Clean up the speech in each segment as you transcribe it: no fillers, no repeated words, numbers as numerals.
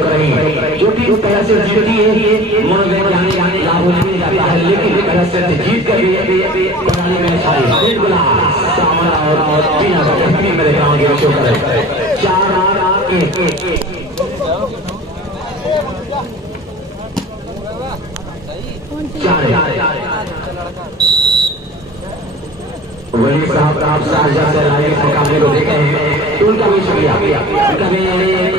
रोक रही है। जो टीम तरह से जीतती है मनोवैज्ञानिक लाभ नहीं जाता है, लेकिन तरह से जीत कर भी प्रणाली में सारी सामना और बिना मेरे गाँव के शो करे 4-1 वही साहब आप शाहजहां से लाइव मुकाबले को देखे हैं तो उनका भी शुक्रिया। उनका भी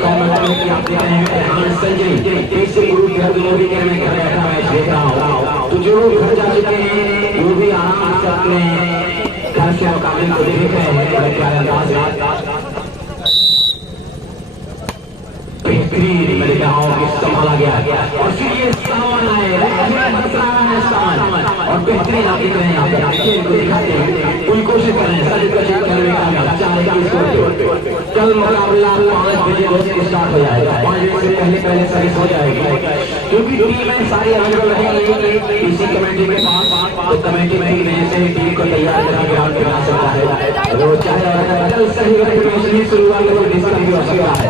कमेंट में कि आप देख रहे हैं हान संजय तीसरे ग्रुप के मोदी के मैं घर बैठा मैच देख रहा हूँ, तो जो लोग घर जा चुके हैं वो भी आराम से अपने घर के मुकाबले को देख रहे हैं। बड़े प्यारे अंदाज बेहतरीन मेरे गाँव की संभाला गया और फिर ये सामान आए और बेहतरीन आप दिख रहे हैं, आपको दिखाते हैं पूरी कोशिश कर रहे हैं सभी कोशिश करने का। कल मुकाबला 5 बजे स्टार्ट हो जाएगा, 5 बजे से पहले सर्विस हो जाएगी क्योंकि टीमें सारी अवेलेबल रहेंगी इसी कमेटी के पास। तो कमेटी में ही से टीम को तैयार करके ग्राउंड पे आ सकता है, अगर वो चाहे सही शुरुआत भी हो सकता है।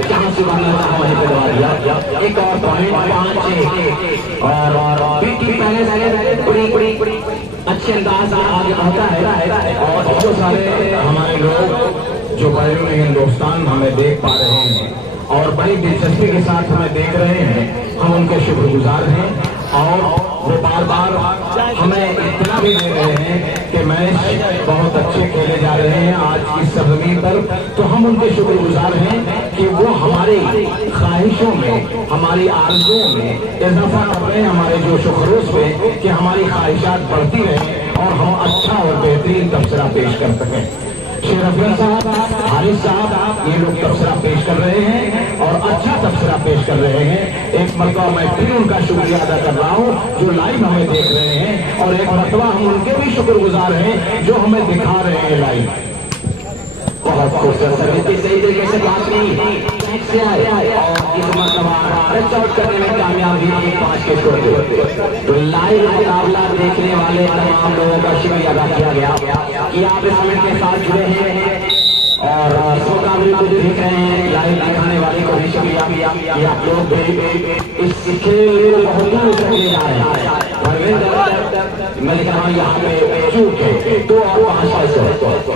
जहाँ से वहीं पे दबा दिया एक और पॉइंट 5-1 और बड़ी अच्छे अंदाज आगे बढ़ता है। और जो सारे हमारे लोग जो बैरून हिंदुस्तान हमें देख पा रहे हैं और बड़ी दिलचस्पी के साथ हमें देख रहे हैं, हम उनके शुक्रगुजार हैं और वो बार बार हमें इतना भी दे रहे हैं कि मैच बहुत अच्छे खेले जा रहे हैं आज की सरजमीन पर। तो हम उनके शुक्रगुजार हैं कि वो हमारी ख्वाहिशों में हमारी आरज़ुओं में इजाफा कर रहे हैं, हमारे जोश व खरोश में कि हमारी ख्वाहिशात बढ़ती रहें और हम अच्छा और बेहतरीन तबसरा पेश कर सकें। शेर अफजल साहब, हारिस साहब ये लोग तबसरा पेश कर रहे हैं और अच्छा तबसरा पेश कर रहे हैं। एक मरतबा मैं फिर उनका शुक्रिया अदा कर रहा हूँ जो लाइव हमें देख रहे हैं और एक मरतबा हम उनके भी शुक्रगुजार हैं जो हमें दिखा रहे हैं लाइव। बहुत खूबसूरत सही तरीके से बात नहीं और इस मरतबा रच आउट करने में कामयाब हुई 5 के स्कोर। तो लाइव मुकाबला देखने वाले तमाम लोगों का शुक्रिया अदा किया गया कि आप इस मिनट के साथ जुड़े हैं और इस मुकाबले को देख रहे हैं। लाइव दिखाने वाले को भी शुक्रिया कि आप लोग इस खेल को बहुत दूर तक ले जा रहे हैं। मैं लिख रहा हूँ यहाँ पे चूक है तो और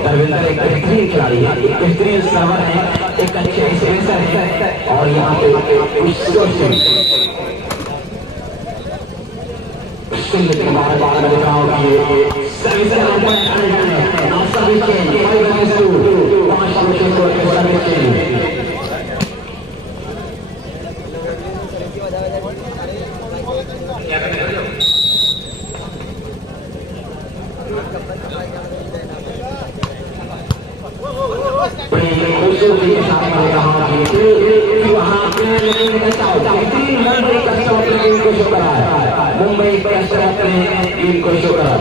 धर्मेंद्र एक बेहतरीन खिलाड़ी है, एक बेहतरीन सर्वर है, एक अच्छे स्पेसर है और यहाँ पे मुंबई टीम को शो करा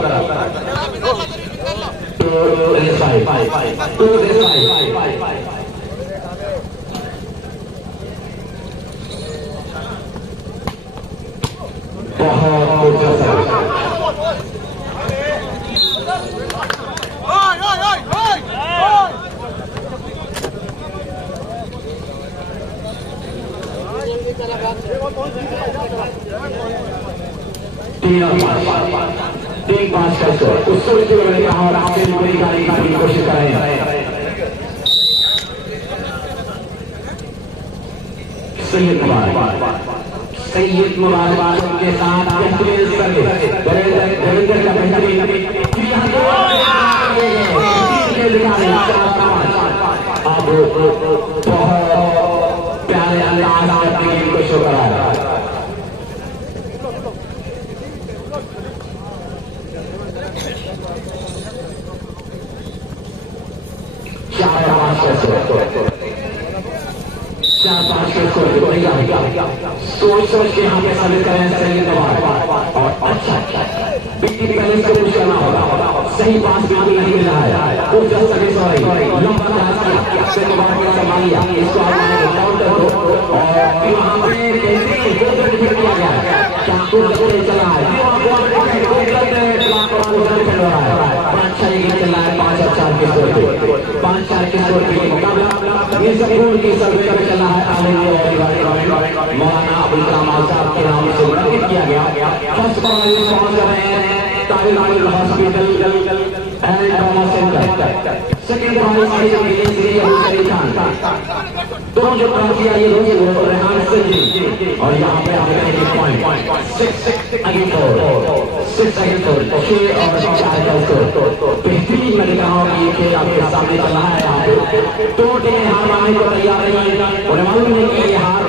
तीन पास कर उसको और आपके बड़ी गाड़ी की कोशिश कर रहे हैं। सैयद मुबारक के साथ रविंद्र का बेहतरीन अब बहुत प्यारे अंदाज अपनी टीम को शो करा रहा है। सोच के यहाँ पे साबित करें सही और अच्छा पहले से कुछ करना होगा, सही पास भी नहीं मिल रहा है, कुछ सर्विस हो रही लंबा संभालिया इसको काउंटर दो और यहाँ पे किया गया चला है 5-4 के स्कोर पे 5-4 के स्कोर पे मुकाबला मिर्जापुर की सर्वे में चला है मौलाना अबुल कलाम आजाद के नाम से मुनक्किद किया गया। फर्स्ट प्राइज स्पॉन्सर हैं Tamil hospital and trauma centre. Second prize Shri Abu Saeed Khan. दोनों जो ट्रॉफी आई है वो रेहान संजरी और यहाँ पे आप करेंगे पॉइंट 6 अगेंस्ट 4 6 और 4 का स्कोर। बेहतरीन मैंने कहा कि ये खेल आपके सामने चल रहा है। यहाँ पे दो टीमें हार मानने को तैयार नहीं है। उन्हें मालूम है कि ये हार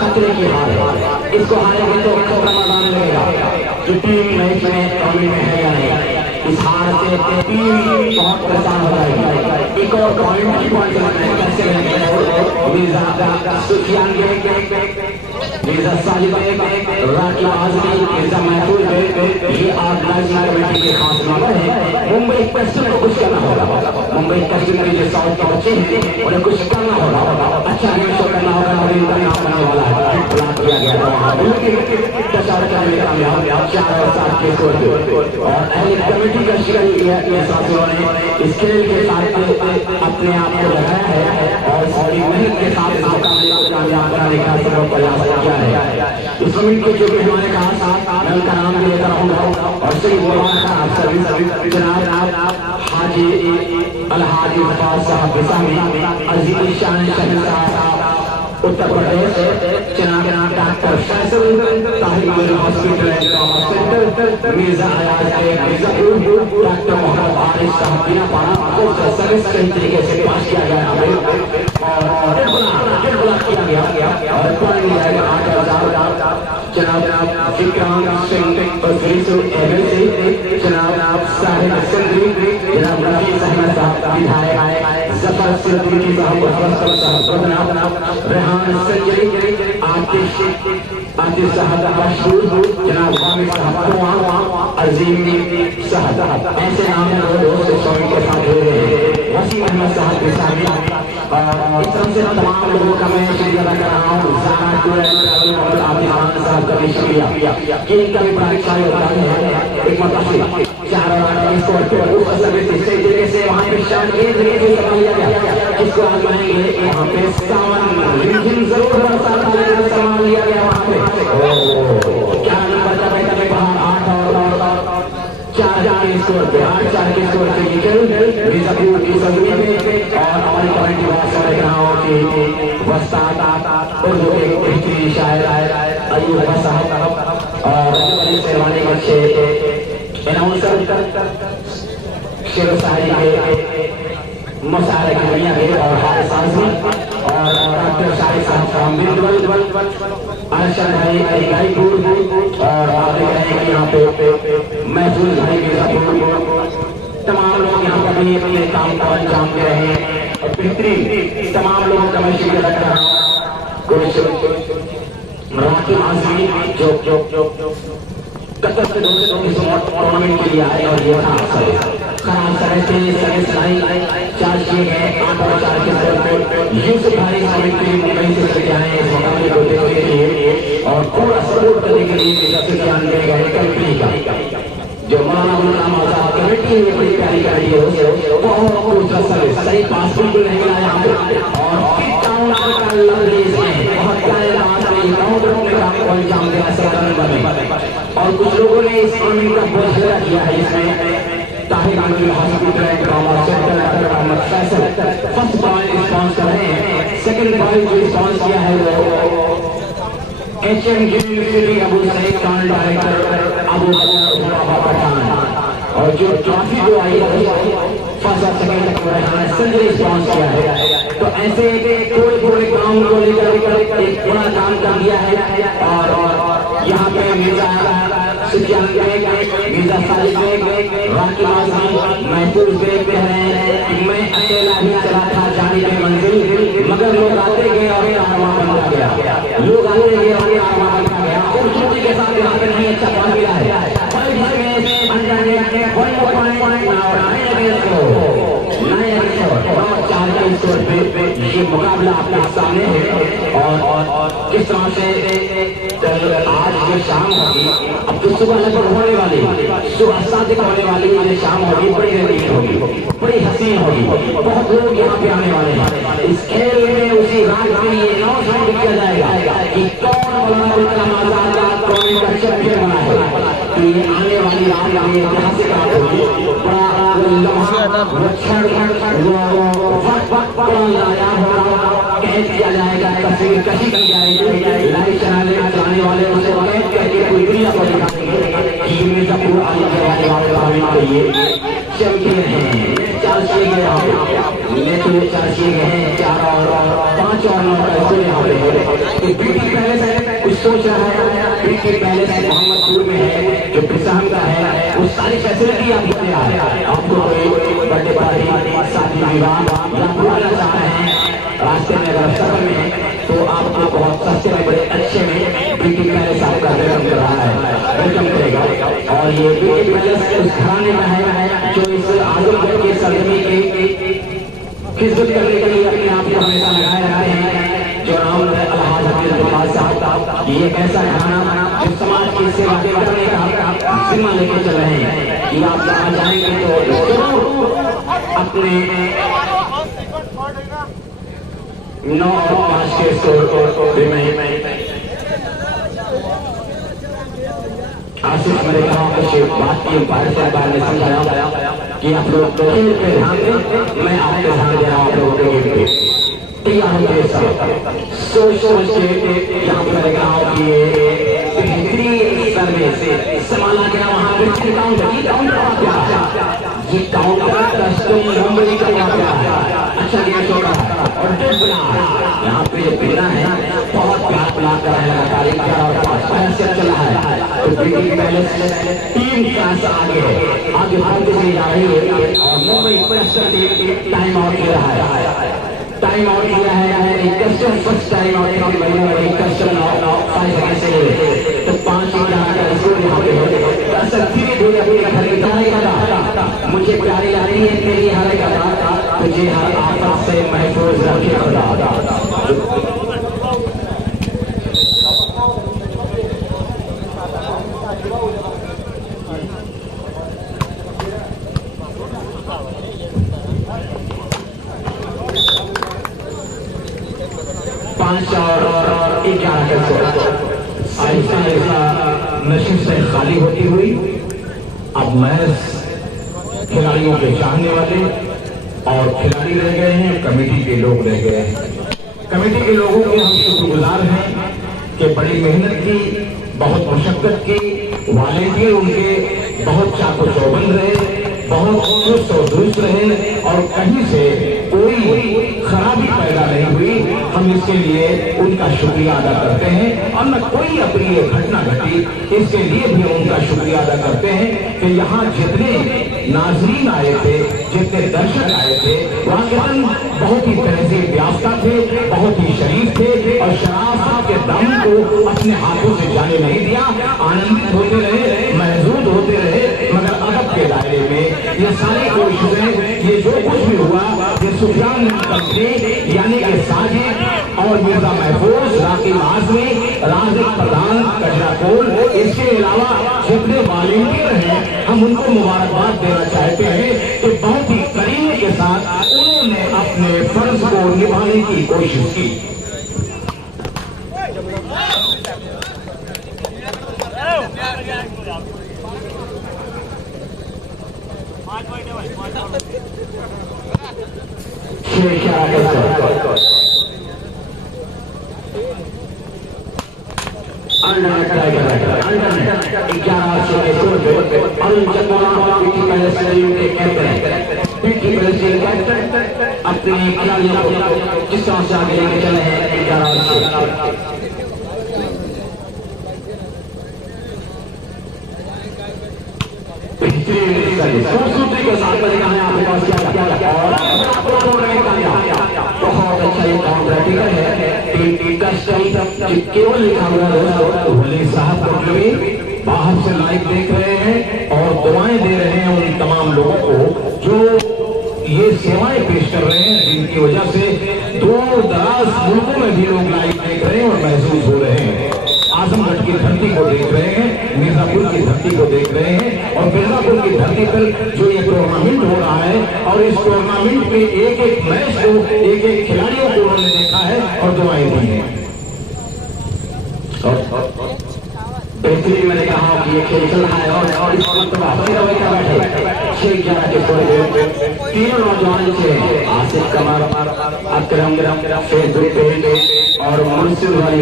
खतरे की हार है। इसको हारेंगे तो खतरा मैदान लगेगा कि टीम मैच में टॉर्नामेंट में है या नहीं। इस हार से टीम बहुत परेशान हो जाएगी। एक और पॉइंट कैसे मिर्जा सुफियान मिर्जा साजिद राकी आजमी मिर्जा महफूज ये ऑर्गेनाइजिंग कमेटी के खास मेंबर हैं। मुंबई क्वेश्चन को कुछ करना होगा। मुंबई क्वेश्चन के जो साउथ के बच्चे हैं उन्हें कुछ करना होगा। अच्छा शो करना होगा और इनका नाम बनने वाला है। प्लान किया गया था वहाँ पे प्रचार करने में कामयाब 4 और 7 के स्कोर पे और कमेटी का शिकायत किया कि साथियों ने इस खेल के साथ अपने आप को लगाया है और इसकी मेहनत के साथ इस मुकाबले को कामयाब बनाने का सर्व प्रयास किया है। इस कमेटी के जो भी हमारे साथ मैं उनका नाम भी लेता रहूंगा और सही आप सभी जनाब हाजी अलहाजी फवाद साहब बिसामी अजीज शान शहीद साहब उत्तर प्रदेश जनाब doctor Faisal Tahir hospital and trauma centre Mirza Ayaz Mirzapur doctor Mohammad Arif साहब बिना पारा को सर्विस सही तरीके से पास किया गया और किया गया और पॉइंट दिया गया 8,000 जनाब विक्रांत सिंह जनाब साहिब संदरी जनाब रफीक अहमद साहब विधायक जफर सिद्दीकी साहब रेहान संजरी आतिश साहब मशहूर जनाब हामिद साहब अजीम साहब ऐसे नाम है दोस्त स्वामी के साथ हो रहे हैं। वसीम अहमद साहब बिसामी इस तरह से तमाम लोगों का मैं शुक्रिया अदा कर रहा हूँ। साहब का भी शुक्रिया कि इनका भी बड़ा अच्छा योगदान है। एक मतलब 4 और 8 स्कोर पे उस असर में तीसरे तरीके से वहाँ पे शायद ये तरीके से लिया गया जिसको आजमाएंगे यहाँ पे सामान जरूर सामान लिया गया वहाँ पे। क्या नंबर का बेटा में बाहर 8 और 4 स्कोर पे 8-4 के स्कोर पे निकल मिर्जापुर की सदमी में और हमारी कमेटी बहुत सारे ग्रामों की वस्ताद उर्दू के बेहतरीन शायर अयूब साहब और शेरवानी बच्चे अनाउंसर शेर शायरी के मुशायरे की दुनिया के और हारिस आजमी और डॉक्टर शाहिद साहब अरशद भाई गाईपुर और आप देख रहे हैं कि यहाँ पे महफूज भाई मिर्जापुर तमाम लोग यहाँ पर भी अपने काम को अंजाम दे रहे हैं और बेहतरीन तमाम लोगों का मैं शुक्रिया अदा कर रहा हूँ। राकी आजमी जो कतर से टूर्नामेंट के लिए आए और ये खराब तरह से सगे सलाई चार्ज किए गए 8 और 4 के स्तर पर यूसुफ भाई कमेटी मुंबई से लेके आए इस मुकाबले को देखने के लिए और पूरा सपोर्ट करने के लिए सबसे ध्यान दिए गए कंपनी का जो मौलाना अबुल कलाम आजाद कमेटी है बड़ी प्यारी कर रही है बहुत सही पास बिल्कुल नहीं मिला यहाँ पे और बहुत प्यारे अंजाम देना और कुछ लोगों ने इस टूर्नामेंट का बहिष्कार किया है। इसमें Tahir hospital and trauma centre doctor Mohammad Faisal first prize sponsor हैं। सेकंड प्राइज जो स्पॉन्सर किया है वो HM university Abu Saeed Khan director Abu Pathan और जो ट्रॉफी जो आई फर्स्ट और सेकंड तक संजय स्पॉन्सर किया है। तो ऐसे पूरे गांव को लेकर एक बड़ा काम कर दिया है और यहाँ पे मिर्जा सुफियान मिर्जा साजिद राकी आजमी महफूज पे हैं। मैं अकेला ही चला था जाने की मंजिल मगर लोग आते गए और आराम बन गया लोग आते गए और आराम बन गया खूबसूरती के साथ यहाँ पे नहीं अच्छा बन गया है। ये मुकाबला आपके सामने है और किस तरह से आज ये शाम होगी। अब तो सुबह लगभग होने वाली सुबह 7 तक होने वाली ये शाम होगी बड़ी रंगीन होगी बड़ी हसीन होगी बहुत लोग यहाँ पे आने वाले हैं। इस खेल में ये ऐतिहासिक बात होगी, बड़ा कैद किया जाएगा, तस्वीर कशी की जाएगी, लाइव चलाने वाले उसे कैद करके पूरी दुनिया को दिखाएंगे कि मिर्जापुर आने के लिए चैंपियन हैं। 4 चले गए मैं तो 4 चले गए हैं, 4 और 5 और 9 ऐसे यहाँ पे ब्यूटी पैलेस कुछ सोच रहा है। ब्यूटी पैलेस मोहम्मदपुर में है, जो किसान का है, वो सारी फैसिलिटी आप देते हैं। आपको कोई बर्थडे पार्टी, शादी विवाह पूरा चाह रहे हैं, रास्ते में अगर सफर में है तो आपको बहुत सस्ते में बड़े अच्छे में ब्यूटी पैलेस आपका वेलकम कर रहा है, वेलकम करेगा। और ये ब्यूटी पैलेस उस घराने का है जो इस आजमगढ़ के सरजमी की खिदमत करने के लिए अपने आप को हमेशा लगाए रहते हैं, जो राम अलहाज हफीज साहब। ये एक ऐसा घराना जो समाज की सेवा करने का जिम्मा लेके चल रहे हैं कि आप जहाँ जाएंगे तो जरूर अपने 9 और 5 के स्टोर आशीष मेरे गाँव के बात की भारत सरकार ने समझाया कि आप लोग खेल पे ध्यान दें, मैं आपको ध्यान दे रहा हूँ आप लोगों के गेम पे तैयार होते सोच के यहाँ पे मेरे गाँव की बेहतरीन सर्वे से संभाला गया। वहाँ पे ये काउंटर कस्टम नंबरिंग का अच्छा गेम हो रहा है और यहाँ पे जो पीड़ा है बहुत प्यार प्यार कर रहे हैं, तारीख से चला है। तो ब्यूटी पैलेस टीम का आगे भागते हुए जा रही है और मुंबई प्रेशर टाइम आउट ले रहा है, टाइम आउट किया है। Custom first time out custom 5 second से तो 5-11 का स्कोर यहाँ पे धीरे धीरे अपनी मुझे प्यारी लाती है मेरी हर का तुझे हर आफत से महफूज रखे खुदा। 5 और 11 का स्कोर ऐसा नशीब से खाली होती हुई अब मैच खिलाड़ियों के चाहने वाले और खिलाड़ी रह गए हैं, कमेटी के लोग रह गए हैं। कमेटी के लोगों के हम शुक्रगुजार हैं कि बड़ी मेहनत की, बहुत मशक्कत की, वॉलेंटियर उनके बहुत चाको चौबंद रहे, बहुत चुस्त और दुरुस्त रहे और कहीं से कोई खराबी पैदा नहीं हुई। हम इसके लिए उनका शुक्रिया अदा करते हैं और न कोई अप्रिय घटना घटी, इसके लिए भी उनका शुक्रिया अदा करते हैं कि यहाँ जितने नाजरीन आए थे, जितने दर्शक आए थे, वाकई बहुत ही तहजीब याफ्ता थे, बहुत ही शरीफ थे और शराफत के दम को अपने हाथों से जाने नहीं दिया। आनंदित होते रहे, महजूद होते रहे, मगर अदब के दायरे में ये सारी कोशिशें, ये जो कुछ भी हुआ, ये सुफियान कंपनी यानी कि साजिद और मिर्जा महफूज, राकिब आजमी, राजिक प्रधान, कजराकोल, इसके अलावा जितने वॉलंटियर हैं, हम उनको मुबारकबाद देना चाहते हैं कि बहुत ही करीने के साथ उन्होंने अपने फर्ज को निभाने की कोशिश की। अपने खिलाड़ियों को जिस तरह से आगे लेके चले हैं 11 खूबसूरती के साथ मैंने कहा आपके पास क्या बहुत अच्छा ये कॉन्ट्रैक्टर है, केवल लिखा हुआ है साहब को बाहर से लाइव देख रहे हैं और दुआएं दे रहे हैं उन तमाम लोगों को जो ये सेवाएं पेश कर रहे हैं, जिनकी वजह से दूर दराज मुल्कों में भी लोग लाइव देख रहे हैं और महसूस हो रहे हैं। आजमगढ़ की धरती को देख रहे हैं, मिर्जापुर की धरती को देख रहे हैं और मिर्जापुर की धरती पर जो ये टूर्नामेंट हो रहा है और इस टूर्नामेंट में एक एक मैच को, एक एक खिलाड़ियों को उन्होंने देखा है और दुआएं दी हैं। बेहतरीन मैंने कहा कि ये खेल चल रहा है और इस वक्त बैठे 6-11 के स्कोर पे तीनों नौजवान से आसिफ कमर, अकरम, फेसबुक पेज और मुनसिर वाली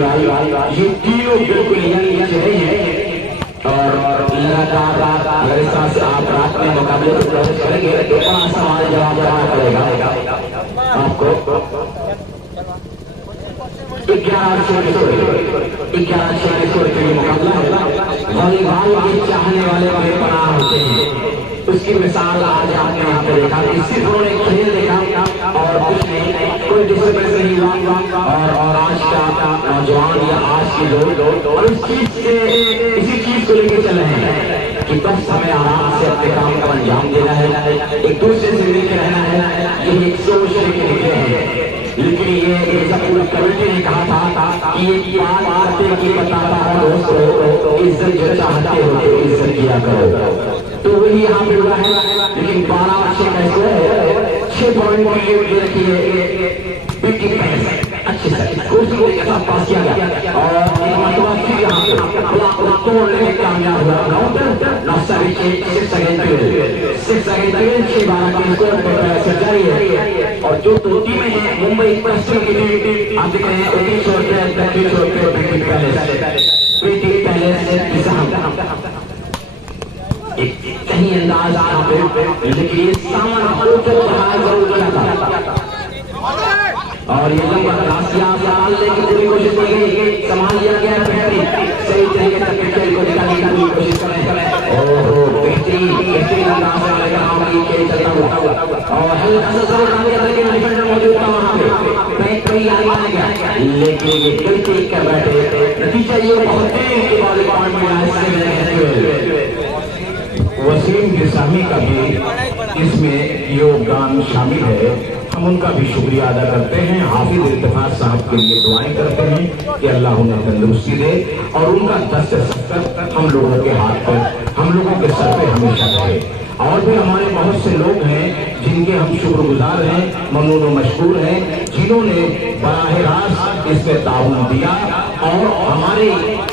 ये तीनों बिल्कुल यंग चेहरे हैं और लगातार अगर इस तरह से आप रात में मुकाबले को कोशिश करेंगे तो बड़ा सवाल जवाब देना पड़ेगा आपको। 11 स्कोर के लिए मुकाबला है। वॉलीबॉल के चाहने वाले बेपनाह होते हैं, उसकी मिसाल आज आपने यहाँ पे देखा। सिर्फ उन्होंने खेल देखा और कुछ नहीं, कोई डिस्टर्बेंस नहीं हुआ और आज का नौजवान या आज के लोग और इसी चीज को लेकर चल रहे हैं कि बस हमें आराम से अपने काम का अंजाम देना है, एक दूसरे से मिलकर रहना है। ये एक सोच लेके निकले हैं, लेकिन ये जब पूरी कमेटी ने कहा था कि ये बात की बताता है दोस्तों, इज्जत जो चाहते हो तो इज्जत किया करो, तो वही यहाँ पे हुआ है। लेकिन 12 अच्छे कैसे है, 6 पॉइंट की लीड रखी है अच्छे से के साथ पास किया गया और एक मरतबा फिर यहाँ पे तोड़ने में कामयाब हुआ। 6 12 के स्कोर पर जारी है और जो दो टीमें हैं मुंबई पश्चिम की टीम आप देख रहे हैं 19 कहीं अंदाज यहाँ पे, लेकिन ये सामना जरूर किया था और ये लंबा संभालने की पूरी कोशिश की गई, संभाल लिया गया सही तरीके से खेल को निकालने की पूरी कोशिश करें। ओहो बेहतरीन अंदाज से खेल चलता हुआ और हल्का सा जरूर लेकिन डिफेंडर मौजूद था वहाँ पे, कहीं आगे गया लेकिन ये कोई ठीक कर बैठे। नतीजा ये बहुत देर के बाद पॉइंट मिला है। वसीम गिसामी का भी इसमें योगदान शामिल है, हम उनका भी शुक्रिया अदा करते हैं। हाफिज इत्तेफाक साहब के लिए दुआएं करते हैं कि अल्लाह उन्हें तंदुरुस्ती दे और उनका 10 से 70 हम लोगों के हाथ पर, हम लोगों के सर पे हमेशा रहे। और भी हमारे बहुत से लोग हैं जिनके हम शुक्रगुजार हैं, ममनून और मशकूर हैं, जिन्होंने बराह रास्त इसमें ताउन दिया और हमारी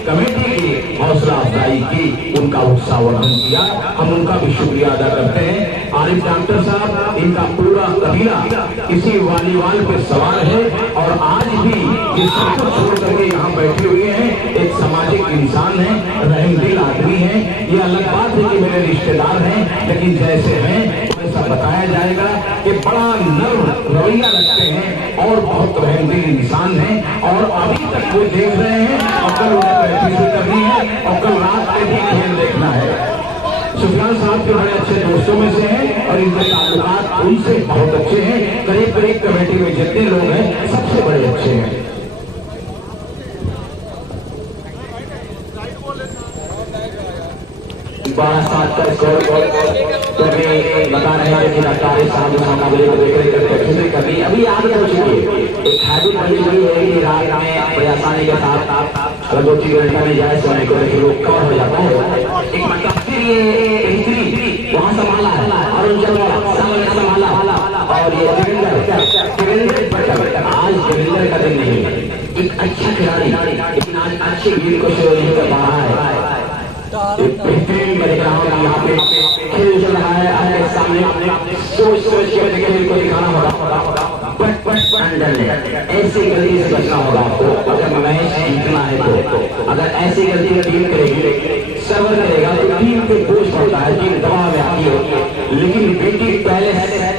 कमेटी की हौसला अफजाई की, उनका उत्साहवर्धन किया, हम उनका भी शुक्रिया अदा करते हैं। आरिफ डॉक्टर साहब, इनका पूरा कबीला इसी वॉलीबॉल पे सवार है और आज भी ये सब कुछ छोड़ करके यहाँ बैठे हुए हैं। एक सामाजिक इंसान है, रहमदिल आदमी है। ये अलग बात है कि मेरे रिश्तेदार हैं, लेकिन जैसे हैं ऐसा बताया जाएगा कि बड़ा नर्म रवैया रखते हैं और बहुत रहमदिल इंसान है और अभी तक वो देख रहे हैं और कल उन्हें प्रैक्टिस करनी है और कल रात में भी खेल देखना है। सुफियान साहब के बड़े अच्छे दोस्तों में से हैं और इनके ताल्लुकात उनसे बहुत अच्छे हैं। करीब कमेटी में जितने लोग हैं सबसे बड़े अच्छे हैं। 12-7 का स्कोर तो बता रहे हैं कि अफ्तारी साहब इस मुकाबले को देख कभी अभी आगे हो चुकी है। एक हैबिट बनी हुई है कि रात में बड़ी आसानी के साथ अगर 2-3 घंटा में जाए सोने को लोग कवर हो जाता है। एक मतलब फिर ये वहाँ संभाला है और सामने संभाला और ये आज देवेंद्र का दिन नहीं है, एक अच्छा खिलाड़ी लेकिन आज अच्छे वीर को शो नहीं कर पा रहा है। बेहतरीन यहाँ पे खेल चल रहा है, आपके सामने सोच के अपने खेल को दिखाना होगा। ऐसी गलती से बचना होगा आपको अगर मैच जीतना है तो। अगर ऐसी गलती टीम करेगी, सर्वर करेगा तो टीम पे बोझ पड़ता है, टीम दबाव में आती है। लेकिन बेटी पहले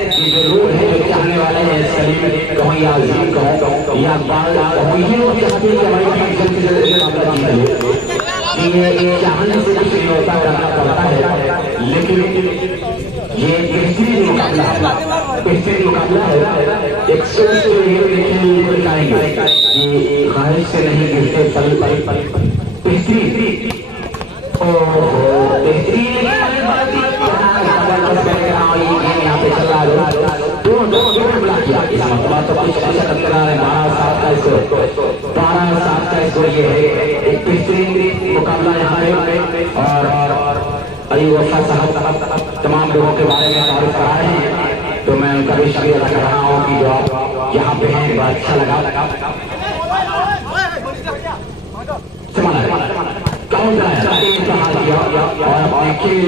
की जो लोग हैं, जो चाहने वाले हैं इस गली में, कहो या अजीम कहो या बाल कहो, ये लोग चाहते हैं कि हमारी टीम जल्द से जल्द मुकाबला जीत ले। ये चाहने से कुछ नहीं होता, करना पड़ता है। लेकिन ये बेहतरीन मुकाबला है। एक सोच को ये दिखाएंगे कि ख्वाहिश से नहीं गिरते पल बेहतरीन यहाँ पे चल रहा है। दो ब्लॉक किया इस मतलब तो कुछ ऐसा करते रहा है। 12-7 का स्कोर ये है। एक बेहतरीन मुकाबला यहाँ पे और अली वफा साहब तमाम लोगों के बारे में तारीफ कर रहे हैं, तो मैं उनका भी शुक्रिया अदा कर रहा हूँ कि जो आप यहाँ पे हैं बड़ा अच्छा लगा। काउंटर ये कहा किया और अपने खेल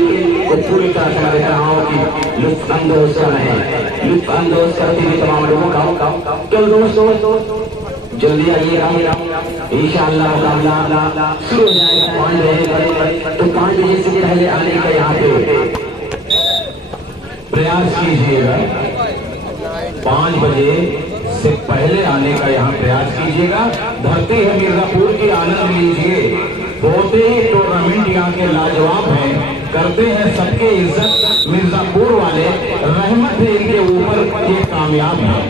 को पूरी तरह से मैं देख रहा हूँ कि लुत्फानंदोज कर रहे हैं, लुत्फानंदोज करते हुए तमाम लोगों का। चलो दोस्तों जल्दी आइएगा, इंशाअल्लाह मुकाबला शुरू हो जाएगा 5 बजे। तो 5 बजे से पहले आने का यहाँ पे प्रयास कीजिएगा, 5 बजे से पहले आने का यहाँ प्रयास कीजिएगा। धरती है मिर्जापुर की, आनंद लीजिए। होते ही टूर्नामेंट यहाँ के लाजवाब हैं, करते हैं सबके इज्जत मिर्जापुर वाले, रहमत है इनके ऊपर, ये कामयाब है।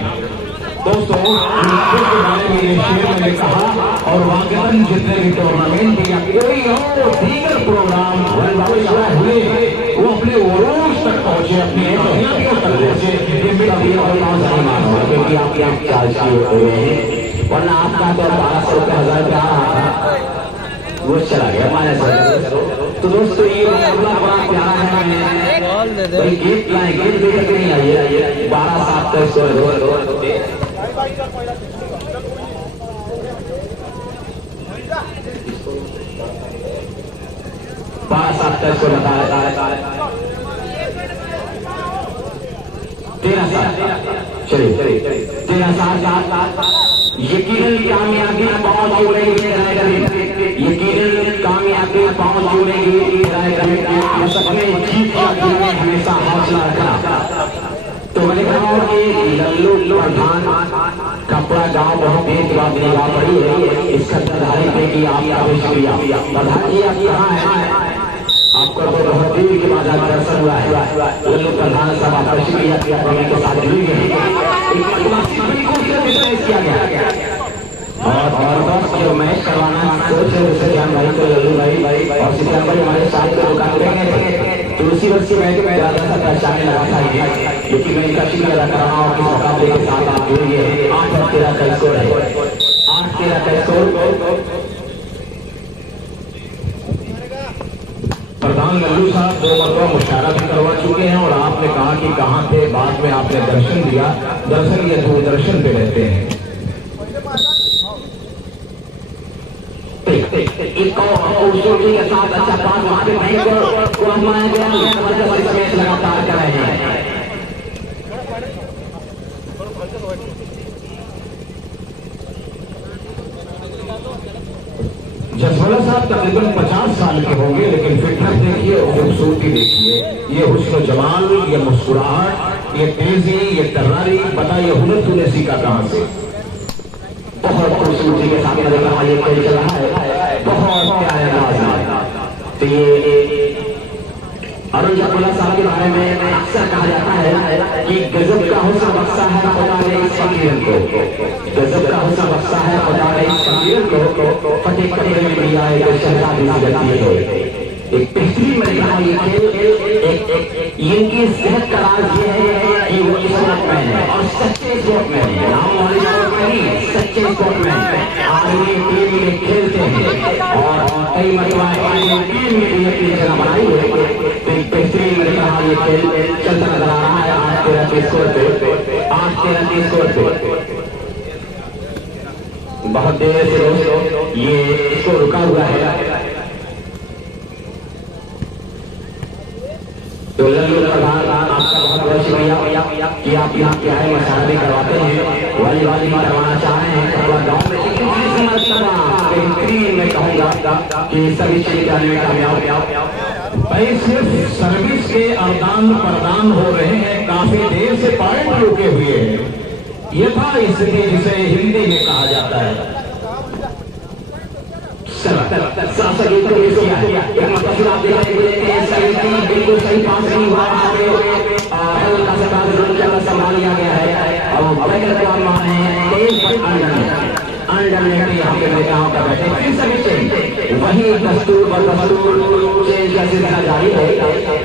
दोस्तों मिर्जापुर के बारे में ये शेर मैंने कहा, और वाकईन जितने भी टूर्नामेंट या कोई और दीगर प्रोग्राम हुए वो अपने उरूज तक पहुंचे, अपनी कामयाबियों तक पहुंचे। ये मेरा क्योंकि आपके आप चार्ज हुए हैं, वरना आपका तो 1200 रुपये 1000 रुपये आ रहा था, वो चला गया हमारे साथ। तो दोस्तों ये मुकाबला बड़ा प्यारा है, भाई गीत लाए, गीत भी तक नहीं आइए। 12-7 का स्कोर 12-7 का स्कोर बता रहा है। 13-7 चलिए 13-7 यकीनन कामयाबी पहुंच जुड़ेगी, यकीनन कामयाबी पहुंच जुड़ेगी। हमेशा हौसला रखना। तो मैंने कहा कि लल्लू प्रधान कपड़ा गांव बहुत देर बाद निगाह पड़ी है, इसका निर्धारित है कि आपका भी शुक्रिया। प्रधान जी आप कहाँ हैं? आपका तो बहुत देर के बाद दर्शन हुआ है। लल्लू प्रधान साहब आपका शुक्रिया किया के साथ जुड़ गए किया गया। और बस जो मैच करवाना सोच है उससे जान भाई को लल्लू भाई और सितंबर हमारे साथ को दुकान करेंगे। तो उसी वर्ष की मैच में ज्यादा सा पहचाने लगा था, लेकिन मैं इनका शुक्रिया अदा कर रहा हूँ कि मुकाबले के साथ आप जुड़ गए। 8-13 का स्कोर है, 8-13 का स्कोर। प्रधान लल्लू साहब 2 मरतबा मुशायरा भी करवा चुके हैं, और आपने कहा कि कहाँ थे, बाद में आपने दर्शन दिया। दरअसल ये दूरदर्शन पे रहते हैं। एक खूबसूरती के साथ अच्छा पास वहां पे को बनाया गया, मैच लगातार कर रहे हैं। जसवाला साहब तकरीबन 50 साल के होंगे, लेकिन फिटनेस देखिए और खूबसूरती देखिए, ये हुस्न जमाल, ये मुस्कुराहट, ये तेजी, ये तर्रारी, बताइए हुनर तूने सीखा कहाँ से? बहुत खूबसूरती के साथ ये खेल चल रहा है, बहुत प्यारे अंदाज। तो ये अरुण जसवाला साहब के बारे में अक्सर कहा जाता है कि गजब का हुस्न बख्शा है खुदा ने इस फकीर को, गजब का हुस्न बख्शा है खुदा ने इस फकीर को, फतेह कदे में दिया है जो शहजादी लगती है। एक बेहतरीन मैंने कहा ये खेल इनकी सेहत का राज ये है कि वो स्पोर्टमैन है और सच्चे स्पोर्टमैन है, नाम वाले स्पोर्टमैन नहीं, सच्चे स्पोर्टमैन। आर्मी टीम में खेलते हैं और कई मतलब टीम में भी अपनी जगह बनाई है। तो एक बेहतरीन मैंने कहा ये खेल चलता नजर आ रहा है 8-13 के स्कोर पे, 8-13 के स्कोर पे। बहुत देर से दोस्तों ये इसको रुका हुआ है। तो लल्लू प्रधान आपका बहुत बहुत शुक्रिया कि आप यहाँ क्या है मसाला भी करवाते हैं, वॉलीबॉल भी करवाना चाह रहे हैं गाँव में, लेकिन बेहतरीन मैं कहूँगा कि सभी चीज करने में कामयाब। भाई सिर्फ सर्विस के आदान प्रदान हो रहे हैं, काफी देर से पॉइंट रुके हुए हैं। ये था स्थिति जिसे हिंदी में कहा जाता है। बिल्कुल सही पास नहीं हुआ, संभाल लिया गया है और वही दस्तूर व दस्तूर चेंज का सिलसिला जारी है।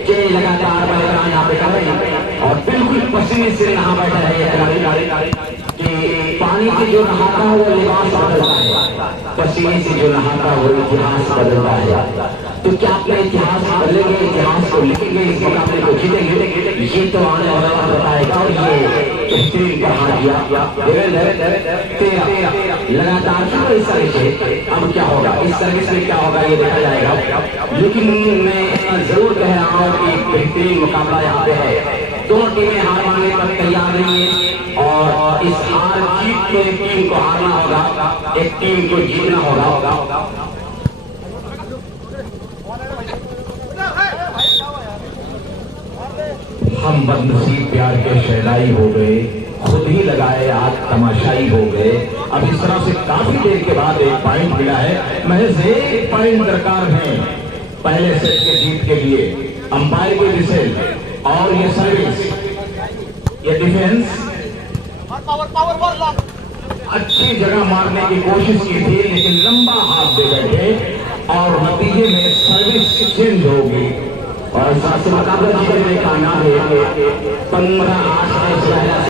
चेंज लगातार बल्लेबाज यहाँ पे कर रहे हैं और बिल्कुल पसीने से यहाँ बैठा है कि पानी से जो नहाता है वो लिबास बदलता है, पसीने से जो नहाता है वो इतिहास बदलता है। तो क्या अपने इतिहास बदलेंगे, इतिहास को लिखेंगे, इस मुकाबले को जीतेंगे, ये तो आने वाला बताएगा। और ये बेहतरीन कहा दिया 13 लगातार चल रही सर्विस है। अब क्या होगा, इस सर्विस में क्या होगा ये देखा जाएगा, लेकिन मैं इतना जरूर कह रहा हूँ कि बेहतरीन मुकाबला यहाँ पे है। दोनों टीमें हार मानने पर तैयार नहीं है और इस हार जीत में एक टीम को हारना होगा, एक टीम को जीतना होगा। हम बदनसीब प्यार के शहनाई हो गए, खुद ही लगाए आज तमाशाई हो गए। अब इस तरह से काफी देर के बाद एक पॉइंट मिला है, महज एक पॉइंट दरकार है पहले सेट के जीत के लिए। अंपायर की विसेल और ये सर्विस, ये डिफेंस अच्छी जगह मारने की कोशिश की थी, लेकिन लंबा हाथ दे बैठे और नतीजे में सर्विस चेंज होगी। और सबसे मुकाबला जीतने में कामयाब है 15-8 से